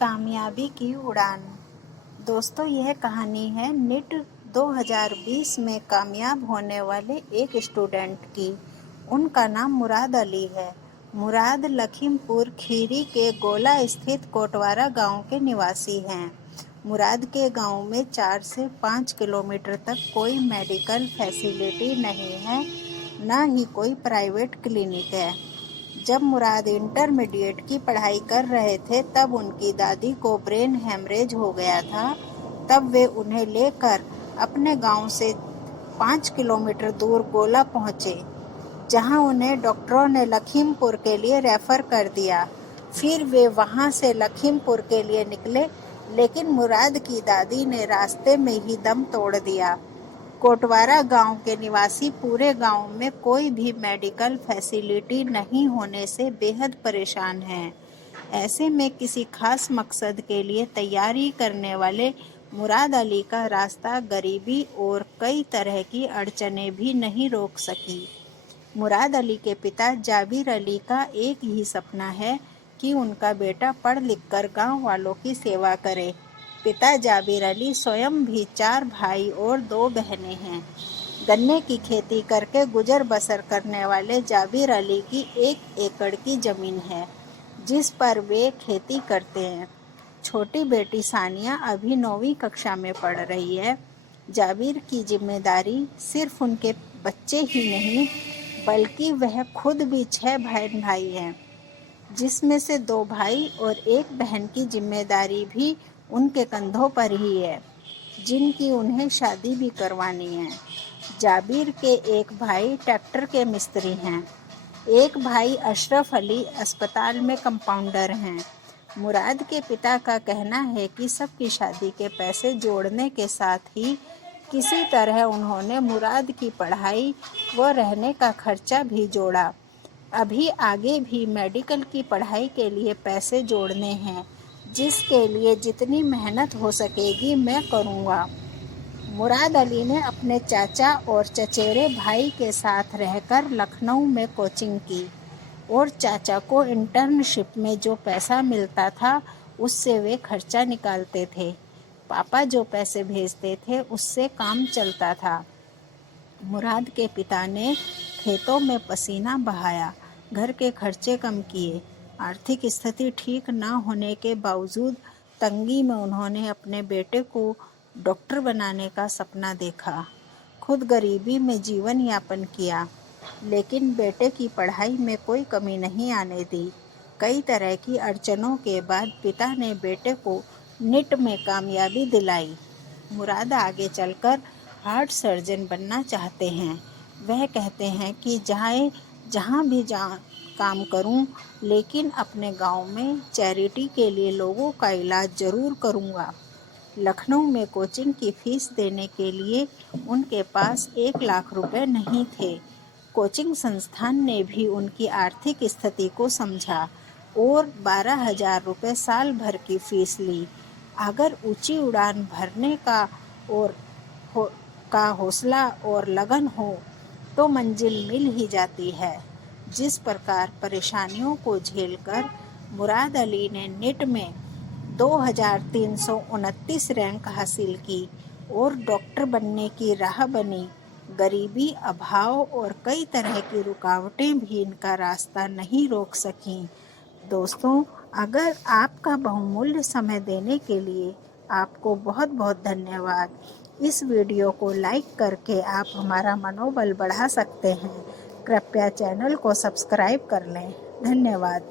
कामयाबी की उड़ान। दोस्तों, यह कहानी है नीट 2020 में कामयाब होने वाले एक स्टूडेंट की। उनका नाम मुराद अली है। मुराद लखीमपुर खीरी के गोला स्थित कोटवारा गांव के निवासी हैं। मुराद के गांव में 4 से 5 किलोमीटर तक कोई मेडिकल फैसिलिटी नहीं है, न ही कोई प्राइवेट क्लिनिक है। जब मुराद इंटरमीडिएट की पढ़ाई कर रहे थे तब उनकी दादी को ब्रेन हेमरेज हो गया था। तब वे उन्हें लेकर अपने गांव से 5 किलोमीटर दूर गोला पहुंचे, जहां उन्हें डॉक्टरों ने लखीमपुर के लिए रेफर कर दिया। फिर वे वहां से लखीमपुर के लिए निकले, लेकिन मुराद की दादी ने रास्ते में ही दम तोड़ दिया। कोटवारा गांव के निवासी पूरे गांव में कोई भी मेडिकल फैसिलिटी नहीं होने से बेहद परेशान हैं। ऐसे में किसी खास मकसद के लिए तैयारी करने वाले मुराद अली का रास्ता गरीबी और कई तरह की अड़चनें भी नहीं रोक सकी। मुराद अली के पिता जाबिर अली का एक ही सपना है कि उनका बेटा पढ़ लिख कर गाँव वालों की सेवा करे। पिता जाबिर अली स्वयं भी 4 भाई और 2 बहनें हैं। गन्ने की खेती करके गुजर बसर करने वाले जाबिर अली की 1 एकड़ की जमीन है, जिस पर वे खेती करते हैं। छोटी बेटी सानिया अभी 9वीं कक्षा में पढ़ रही है। जाबिर की जिम्मेदारी सिर्फ उनके बच्चे ही नहीं, बल्कि वह खुद भी 6 बहन भाई हैं, जिसमें से 2 भाई और 1 बहन की जिम्मेदारी भी उनके कंधों पर ही है, जिनकी उन्हें शादी भी करवानी है। जाबिर के 1 भाई ट्रैक्टर के मिस्त्री हैं। 1 भाई अशरफ अली अस्पताल में कंपाउंडर हैं। मुराद के पिता का कहना है कि सबकी शादी के पैसे जोड़ने के साथ ही किसी तरह उन्होंने मुराद की पढ़ाई व रहने का खर्चा भी जोड़ा। अभी आगे भी मेडिकल की पढ़ाई के लिए पैसे जोड़ने हैं, जिसके लिए जितनी मेहनत हो सकेगी मैं करूँगा। मुराद अली ने अपने चाचा और चचेरे भाई के साथ रहकर लखनऊ में कोचिंग की और चाचा को इंटर्नशिप में जो पैसा मिलता था उससे वे खर्चा निकालते थे। पापा जो पैसे भेजते थे उससे काम चलता था। मुराद के पिता ने खेतों में पसीना बहाया, घर के खर्चे कम किए। आर्थिक स्थिति ठीक न होने के बावजूद तंगी में उन्होंने अपने बेटे को डॉक्टर बनाने का सपना देखा। खुद गरीबी में जीवन यापन किया, लेकिन बेटे की पढ़ाई में कोई कमी नहीं आने दी। कई तरह की अड़चनों के बाद पिता ने बेटे को नीट में कामयाबी दिलाई। मुराद आगे चलकर हार्ट सर्जन बनना चाहते हैं। वह कहते हैं कि जहाँ भी काम करूं, लेकिन अपने गांव में चैरिटी के लिए लोगों का इलाज जरूर करूंगा। लखनऊ में कोचिंग की फीस देने के लिए उनके पास 1 लाख रुपए नहीं थे। कोचिंग संस्थान ने भी उनकी आर्थिक स्थिति को समझा और 12,000 रुपये साल भर की फीस ली। अगर ऊंची उड़ान भरने का हौसला और लगन हो तो मंजिल मिल ही जाती है। जिस प्रकार परेशानियों को झेलकर मुराद अली ने नीट में 2329 रैंक हासिल की और डॉक्टर बनने की राह बनी, गरीबी, अभाव और कई तरह की रुकावटें भी इनका रास्ता नहीं रोक सकीं। दोस्तों, अगर आपका बहुमूल्य समय देने के लिए आपको बहुत बहुत धन्यवाद। इस वीडियो को लाइक करके आप हमारा मनोबल बढ़ा सकते हैं। कृपया चैनल को सब्सक्राइब कर लें। धन्यवाद।